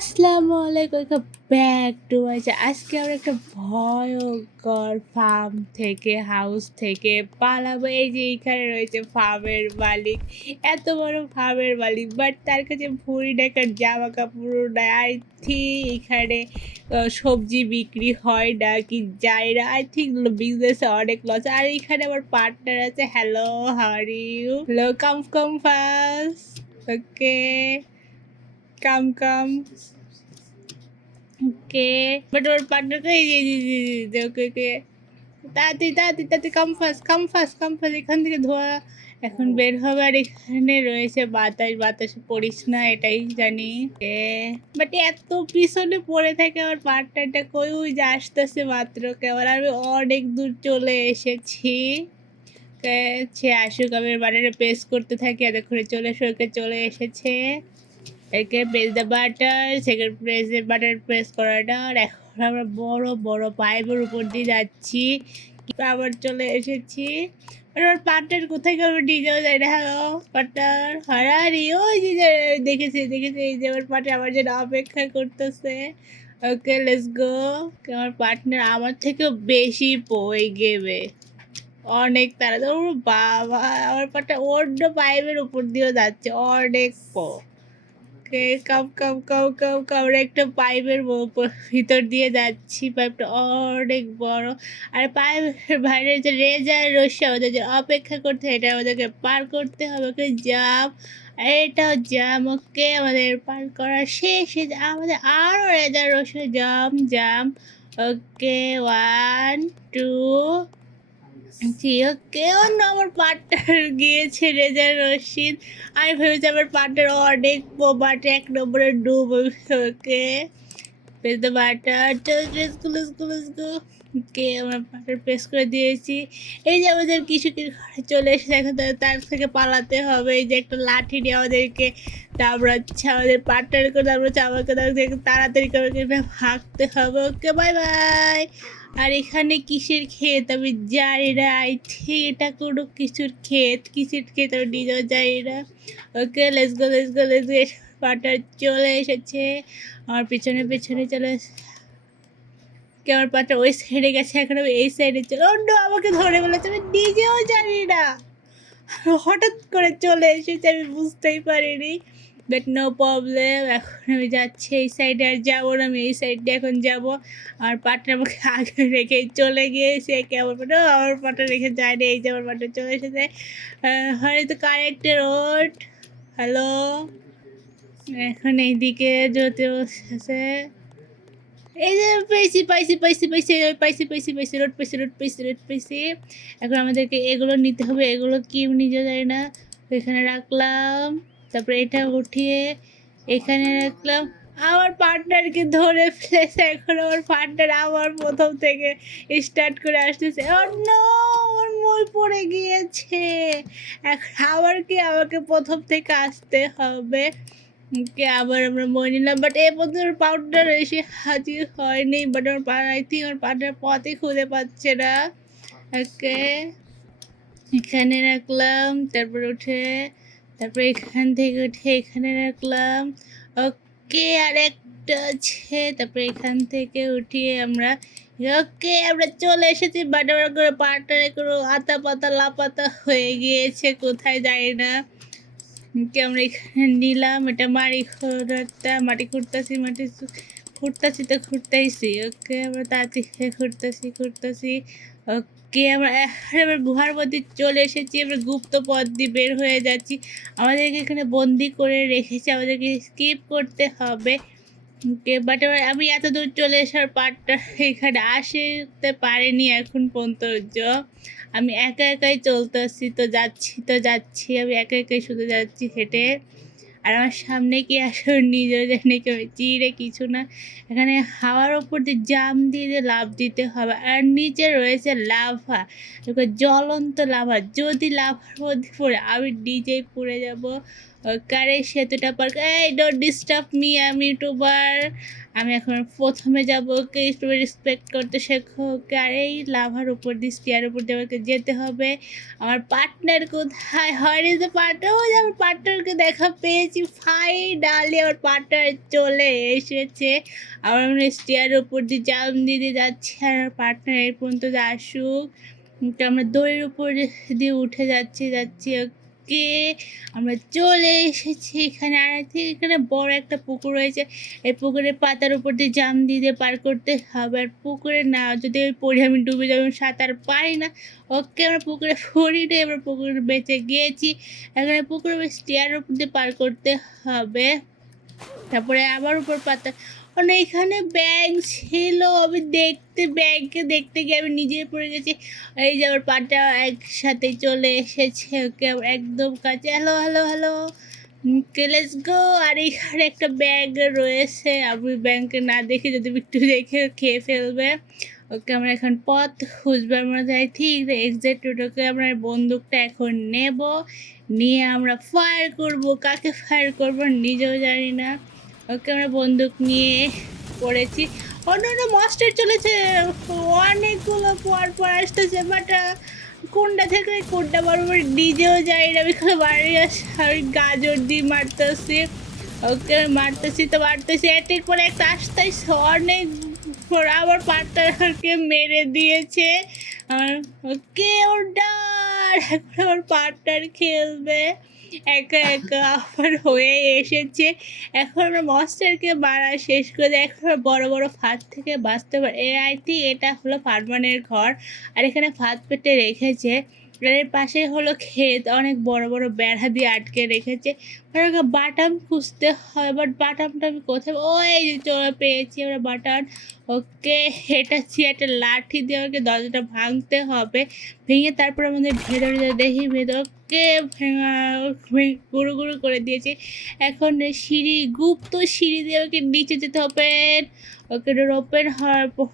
আসসালামু আলাইকুম, back to my আজকে আমরা একটা ভয়ঙ্কর ফার্ম থেকে হাউস থেকে পালাবো। এই যে এইখানে রয়েছে ফার্মের মালিক, এত বড় ফার্মের মালিক, বাট তার কাছে ভুঁড়ি ডাকার জামা কাপড় নাই। আই থিঙ্ক এখানে সবজি বিক্রি হয় না কি যায় না। আই থিঙ্ক বিজনেসে অনেক লস। আর এখানে আমার পার্টনার আছে। Hello, how are you? Hello, come come fast. Okay, come come. Okay, but ওর পার্টনারকে ওকে ওকে, তাড়াতাড়ি তাড়াতাড়ি তাড়াতাড়ি, come fast come fast come fast. এখান থেকে ধোয়া এখন বের হবে। আর এখানে রয়েছে বাতাস, বাতাসে পড়িস না, এটাই জানি। বাট এত পিছনে পড়ে থাকে আমার পার্টনারটা, কই ওই যে আসতেছে মাত্র কেবল। আমি অনেক দূর চলে এসেছি। সে আসুক, আমি বাটনে প্রেস করতে থাকি, এতক্ষণে চলে এসেছে। একে press the button, second press the button, press করাটা। এখন আমরা বড় বড় পাইপের উপর দিয়ে যাচ্ছি। আবার চলে এসেছি। ওর পার্টনার কোথায় গেল, নিজেও যায় না। হ্যালো পার্টনার, হারারি ওই যে দেখেছি এই যে আমার পার্টনার আমার জন্য অপেক্ষা করতেছে। ওকে, লেটস গো। আমার পার্টনার আমার থেকেও বেশি ওই গেমে, অনেক তাড়াতাড়ি। বাবা, আমার পার্টনার অন্য পাইপের উপর দিয়েও যাচ্ছে, অনেক কাম কাম কাম কাম কাম। আমরা একটা পাইপের ভিতর দিয়ে যাচ্ছি। পাইপটা অনেক বড়। আর পাইপের বাইরে যে রেজার রশ্মি আমাদের যে অপেক্ষা করতে হয়, এটা আমাদেরকে পার করতে হবে। ওকে, জাম। এটাও জাম। ওকে, আমাদের পার করা শেষ। আমাদের আরও রেজার রশ্মি, জাম জাম। ওকে, 1 2 ওকে। অন্য আমার পার্টনার গিয়েছে রেজার রশিদ। আমি ভেবেছি আমার পার্টনার অনেক বাট 1 নম্বরে ডুব। ওকে, প্রেস দ্য বাটন, ওকে, আমার পার্টনার প্রেস করে দিয়েছি। এই যে আমাদের কিছু কিছু ঘরে চলে এসেছে, এখন তার থেকে পালাতে হবে। এই যে একটা লাঠি নিয়ে আমাদেরকে দাবড়াচ্ছে, আমাদের পার্টনার করে দাবড়াচ্ছে, আমাকে তাড়াতাড়ি করে ভাগতে হবে। ওকে, বাই বাই। আর এখানে কিসের ক্ষেত আমি জানি না। আই থিঙ্ক এটা কোনো কিছুর ক্ষেত, কিসের ক্ষেত আমি নিজেও জানি না। Okay, let's go let's go let's go. Partner চলে এসেছে, আমার পেছনে পেছনে চলে এসেছে। আমার পাটা ওই সাইডে গেছে, এখন আমি এই সাইডে চলে। অন্য আমাকে ধরে ফেলেছে, আমি নিজেও জানি না, হঠাৎ করে চলে এসেছে, আমি বুঝতেই পারিনি। বাট নো প্রবলেম, এখন আমি যাচ্ছি এই সাইডে। আর যাবো না, আমি এই সাইডে এখন যাব। আমার পাটা আমাকে আগে রেখে চলে গিয়েছে। কেমন পাটা আমার পাটা রেখে যায়নি। এই যে আমার পাটা চলে এসেছে। হয়তো কারেক্ট রোড। হ্যালো, এখন এইদিকে যেতে বসেছে। এই যে পাইছি রোড পাইছি। এখন আমাদেরকে এগুলো নিতে হবে। এগুলো কি নিজে যায় না। তো এখানে রাখলাম, তারপরে এটা উঠিয়ে এখানে রাখলাম। আমার পার্টনারকে ধরে ফেলেছে। এখন আমার পার্টনার আবার প্রথম থেকে স্টার্ট করে আসতেছে। অন্য আমার মই পড়ে গিয়েছে। এখন আবার কি আমাকে প্রথম থেকে আসতে হবে। ওকে, আবার আমরা মই নিলাম। বাট এ পর্যন্ত পাউডার এসে হাজির হয়নি। বাট আমার আই থিঙ্ক আমার পাউডার পথই খুঁজে পাচ্ছে না। ওকে, এখানে রাখলাম, তারপর উঠে, তারপর এখান থেকে উঠে এখানে রাখলাম। ওকে, আর একটা আছে, তারপরে এখান থেকে উঠিয়ে আমরা, ওকে, আমরা চলে এসেছি। বাট আমরা করে পাটারে কোনো আতা পাতা লাপাতা হয়ে গিয়েছে, কোথায় যায় না। আমরা এখানে নিলাম। এটা মাটি খুঁড়তেছি, খুঁড়তেছি। ওকে, আমরা তাড়াতাড়ি খুঁড়তেছি। ওকে, আমরা গুহার মধ্যে চলে এসেছি। আমরা গুপ্ত পথ দিয়ে বের হয়ে যাচ্ছি। আমাদেরকে এখানে বন্দি করে রেখেছে, আমাদেরকে স্কিপ করতে হবে। ওকে, বাট আমি এত দূর চলে আসার পার্টটা এখানে আসতে পারিনি এখন পর্যন্ত। আমি একা একাই চলতেছি, তো যাচ্ছি আমি একা একাই শুধু যাচ্ছি হেঁটে। আর আমার সামনে কি আসলে নিজেও জানি কেউ চিড়ে কিছু না। এখানে হাওয়ার ওপর দিয়ে জাম দিয়ে লাফ দিতে হবে। আর নিচে রয়েছে লাভা, জ্বলন্ত লাভা। যদি লাভার মধ্যে পড়ে আমি নিজেই পুড়ে যাব। ওকে আরে সেতুটা পার এই ডোন্ট ডিস্টার্ব মি, আমি ইউটিউবার। আমি এখন প্রথমে যাব, ওকে একটু রেসপেক্ট করতে শেখো। ওকে আর এই লাভার উপর দিয়ে স্টিয়ার উপর দিয়ে আমাকে যেতে হবে। আমার পার্টনার কোথায়, হয় ইজ দ্য পার্টনার? ওই যে আমার পার্টনারকে দেখা পেয়েছি, ফাইনালি আমার পার্টনার চলে এসেছে। আমার মানে স্টিয়ারের উপর দিয়ে জাম দিয়ে যাচ্ছে, আর আমার পার্টনার এই পর্যন্ত আসুক। তো আমরা দড়ির উপর দিয়ে উঠে যাচ্ছি যাচ্ছি। ওকে আমরা চলে এসেছি এখানে। আর ঠিক এখানে বড় একটা পুকুর রয়েছে, এই পুকুরের পাতার উপর দিয়ে জাম দিয়ে পার করতে হবে। আর পুকুরে না যদি ওই পড়ি আমি ডুবে যাবো, আমি সাঁতার পারি না। ওকে আমরা পুকুরে পড়ি না, এবার পুকুরে বেঁচে গিয়েছি। এখানে পুকুরে স্টিয়ারের উপর দিয়ে পার করতে হবে। তারপরে আবার উপর পাতা, মানে এখানে ব্যাগ ছিল, আমি ব্যাগকে দেখতে গিয়ে আমি নিজে পড়ে গেছি। এই যে আমার পাটা একসাথে চলে এসেছে, ওকে একদম কাছে। Hello hello hello, let's go. আর এখানে একটা ব্যাগ রয়েছে, আমি ব্যাংকে না দেখে যদি একটু দেখে খেয়ে ফেলবে। ওকে আমরা এখন পথ খুঁজবো, আমরা যাই ঠিক এক্সাক্ট রুটকে। আমরা বন্দুকটা এখন নেব, নিয়ে আমরা ফায়ার করব। কাকে ফায়ার করব নিজেও জানি না। ওকে আমরা বন্দুক নিয়ে পড়েছি। অন্য অন্য মাস্টার চলেছে, অনেকগুলো পর পর আসতেছে, বাট কোনটা থেকে কোনটা বরাবর নিজেও যাই না। আমি বাড়ি আসি, আমি গাজর দিয়ে মারতেছি। ওকে মারতেছি তো মারতেছি, এটির পরে একটা আসতেছে অনেক, আমার পার্টনারকে মেরে দিয়েছে। আর ওকে ওর ডার, এখন আমার পার্টনার খেলবে একা একা আমার হয়ে এসেছে। এখন আমরা মনস্টারকে মারা শেষ করে এখন বড় বড় ফাঁদ থেকে বাঁচতে পারে। আই থিঙ্ক এটা হলো ফার্মানের ঘর, আর এখানে ফাঁদ পেতে রেখেছে। এর পাশে হলো ক্ষেত, অনেক বড় বড় বেড়া দিয়ে আটকে রেখেছে। বাটাম খুঁজতে হয়, বাট বাটামটা আমি কোথায়, ওই যে চলে পেয়েছি আমরা বাটাম। ওকে এটা একটা লাঠি দিয়ে আমাকে দরজাটা ভাঙতে হবে, ভেঙে তারপর আমাদের ভেতরে দেখি ভেতরকে ভেঙা গুঁড়ো গুঁড়ো করে দিয়েছে। এখন সিঁড়ি, গুপ্ত সিঁড়ি দিয়ে ওকে নিচে যেতে হবে। ওকে ডোর ওপেন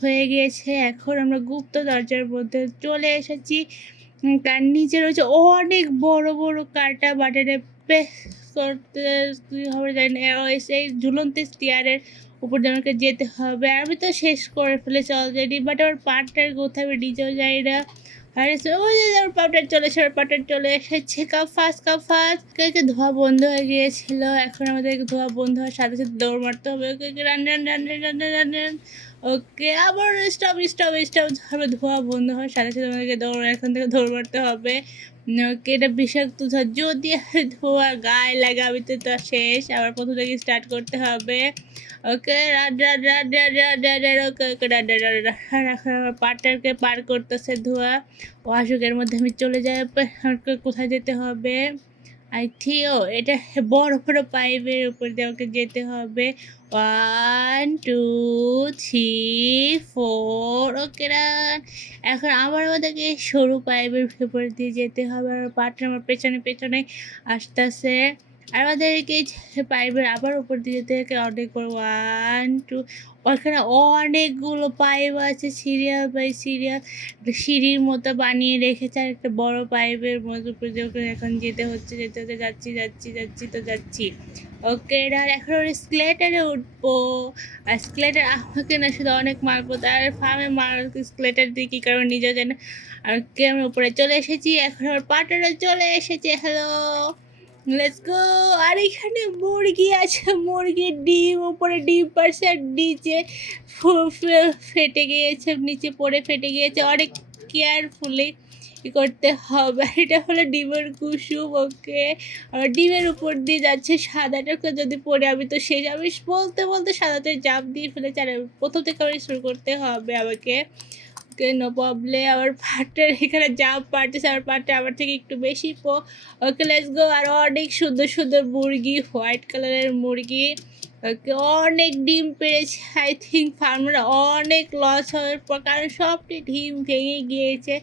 হয়ে গিয়েছে, এখন আমরা গুপ্ত দরজার মধ্যে চলে এসেছি। তার নিচে রয়েছে অনেক বড় বড় কাটা বাটারে করতে হবে, জানি না। সেই ঝুলন্ত স্টিয়ারের উপর দিয়ে আমাকে যেতে হবে। আমি তো শেষ করে ফেলেছি অলরেডি, বাট আমার পার্টটার কোথায় আমি নিজেও যাই না। আর ওই যে আমার পাউডার চলেছে, আমার পাউডার চলে এসেছে। কাপ ফাস্ট কে ধোয়া বন্ধ হয়ে গিয়েছিল, এখন আমাদেরকে ধোয়া বন্ধ হওয়ার সাথে সাথে দৌড় মারতে হবে। Okay run run run run run run. Okay আবার স্টপ স্টপ স্টপ, ধরবে ধোয়া বন্ধ হওয়ার সাথে সাথে আমাদেরকে এখান থেকে দৌড় মারতে হবে। ওকে এটা বিষাক্ত ধোয়া, যদি ধোয়া গায়ে লাগে আমি তো শেষ, আবার প্রথম থেকে স্টার্ট করতে হবে। Okay run run run run run run run. Okay okay run run run run. এখন আমার পার্টনারকে পার করতেছে ধোয়া, ও আসুকের মধ্যে আমি চলে যাই। আমাকে কোথায় যেতে হবে, আই থিও এটা বড় বড় পাইপের উপর দিয়ে আমাকে যেতে হবে। 1 2 3 4। ওকে রান। এখন আমার আমাদেরকে সরু পাইপের উপর দিয়ে যেতে হবে, আর পার্টনার আমার পেছনে পেছনে আসতেছে। আর আমাদেরকে পাইপের আবার উপর দিয়ে যেতে অনেক বড় 1 2। ওখানে অনেকগুলো পাইপ আছে, সিরিয়াল বাই সিরিয়াল, সিঁড়ির মতো বানিয়ে রেখেছে। আর একটা বড় পাইপের মতো উপর দিয়ে এখন যেতে হচ্ছে, যেতে হতে যাচ্ছি যাচ্ছি যাচ্ছি তো যাচ্ছি। ওকে আর এখন ওর স্কেলেটারে উঠবো। আর স্কেলেটার আমাকে না শুধু অনেক মারবো, তার ফার্মে মার স্কেলেটার দিয়ে কী কারণ নিজেও জানে। আর কে আমি উপরে চলে এসেছি, এখন আমার পার্টনারও চলে এসেছে। Hello let's go. আর এখানে মুরগি আছে, মুরগির ডিম, উপরে ডিম পারছে আর নিচে ফেটে গিয়েছে, নিচে পড়ে ফেটে গিয়েছে। অনেক কেয়ারফুলি করতে হবে। আর এটা হলো ডিমের কুসুম। ওকে আর ডিমের উপর দিয়ে যাচ্ছে, সাদাটাকে যদি পড়ে আমি তো শেষ। আমি বলতে বলতে সাদাতে জাপ দিয়ে ফেলেছি, আর প্রথম থেকে আমি শুরু করতে হবে আমাকে। Okay no problem. আমার পার্টনার এখানে জাম্প পারতেছে, আমার পার্টনার আমার থেকে একটু বেশি ওকে লেটস গো। আর অনেক সুন্দর সুন্দর মুরগি, হোয়াইট কালারের মুরগি। ওকে অনেক ডিম পেড়েছে। আই থিঙ্ক ফার্মার অনেক লস হওয়ার পর, কারণ সবটি ডিম ভেঙে গিয়েছে,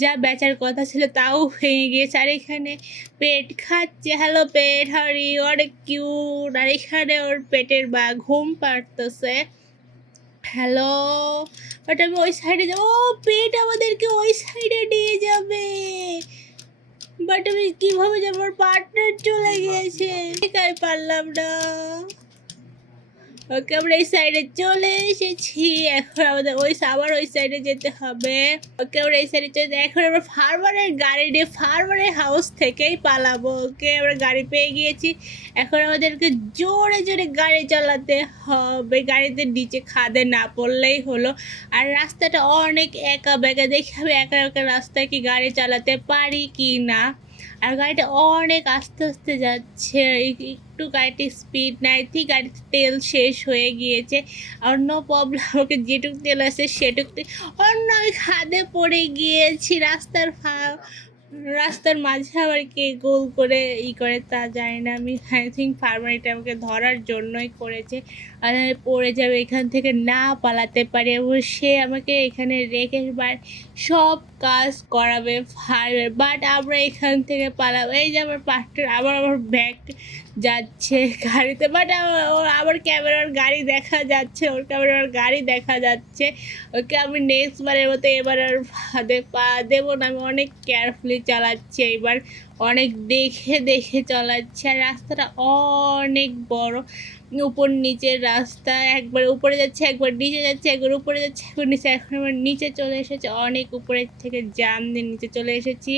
যা বেচার কথা ছিল তাও ভেঙে গিয়েছে। আর এখানে পেট খাচ্ছে, হ্যালো পেট হারি, অনেক কিউট। আর এখানে ওর পেটের বা ঘুম পাড়তেছে, হ্যালো। বাট আমি ওই সাইডে যাবো, ও পেট আমাদেরকে ওই সাইডে নিয়ে যাবে। বাট আমি কিভাবে যে আমার পার্টনার চলে গিয়েছে একাই পারলাম না। ওকে আমরা এই সাইডে চলে এসেছি, এখন আমাদের আবার ওই সাইডে যেতে হবে। ওকে আমরা এই সাইডে চলে, এখন আমরা ফার্মারের গাড়ি নিয়ে ফার্মারের হাউস থেকেই পালাবো। ওকে আমরা গাড়ি পেয়ে গিয়েছি, এখন আমাদেরকে জোরে জোরে গাড়ি চালাতে হবে, গাড়িতে নিচে খাদে না পড়লেই হলো। আর রাস্তাটা অনেক একা বেঁকা, দেখি আমি একা একা রাস্তায় কি গাড়ি চালাতে পারি কি না। আর গাড়িটা অনেক আস্তে আস্তে যাচ্ছে, একটু গাড়িটি স্পিড নাই, ঠিক গাড়িতে তেল শেষ হয়ে গিয়েছে। আর নো প্রবলেম, আমাকে যেটুক তেল আছে সেটুক অন্য আমি খাদে পড়ে গিয়েছি রাস্তার মাঝে। আবার কে গোল করে করে তা জানি না, আমি আই থিঙ্ক ফার্মার এটা আমাকে ধরার জন্যই করেছে। আর আমি পড়ে যাবে এখান থেকে না পালাতে পারি, এবং সে আমাকে এখানে রেখে সব কাজ করাবে ফার্মার। বাট আমরা এখান থেকে পালাবো। এই যে আমার পার্টনার আবার আমার ব্যাগ যাচ্ছে গাড়িতে, বাট আবার ক্যামেরার গাড়ি দেখা যাচ্ছে, ওর ক্যামেরার গাড়ি দেখা যাচ্ছে। ওকে আমি নেক্সট বারের মতো এবার আর ফাঁদে পা দেবো না, আমি অনেক কেয়ারফুলি চালাচ্ছি এবার, অনেক দেখে দেখে চালাচ্ছি। আর রাস্তাটা অনেক বড়, উপর নিচের রাস্তা, একবার উপরে যাচ্ছে একবার নিচে যাচ্ছে, একবার উপরে যাচ্ছে একবার নিচে। এখন আমার নিচে চলে এসেছে, অনেক উপরের থেকে জাম দিয়ে নিচে চলে এসেছি।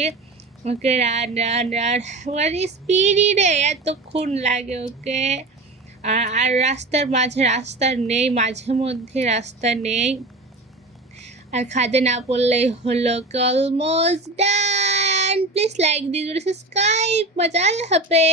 ওকে রান রান রান, মানে স্পিডই রে এতক্ষণ লাগে। ওকে আর রাস্তার মাঝে রাস্তা নেই, মাঝে মধ্যে রাস্তা নেই, আর খাদে না পড়লেই হলো। Almost done. Please like this video, subscribe, মজা হবে।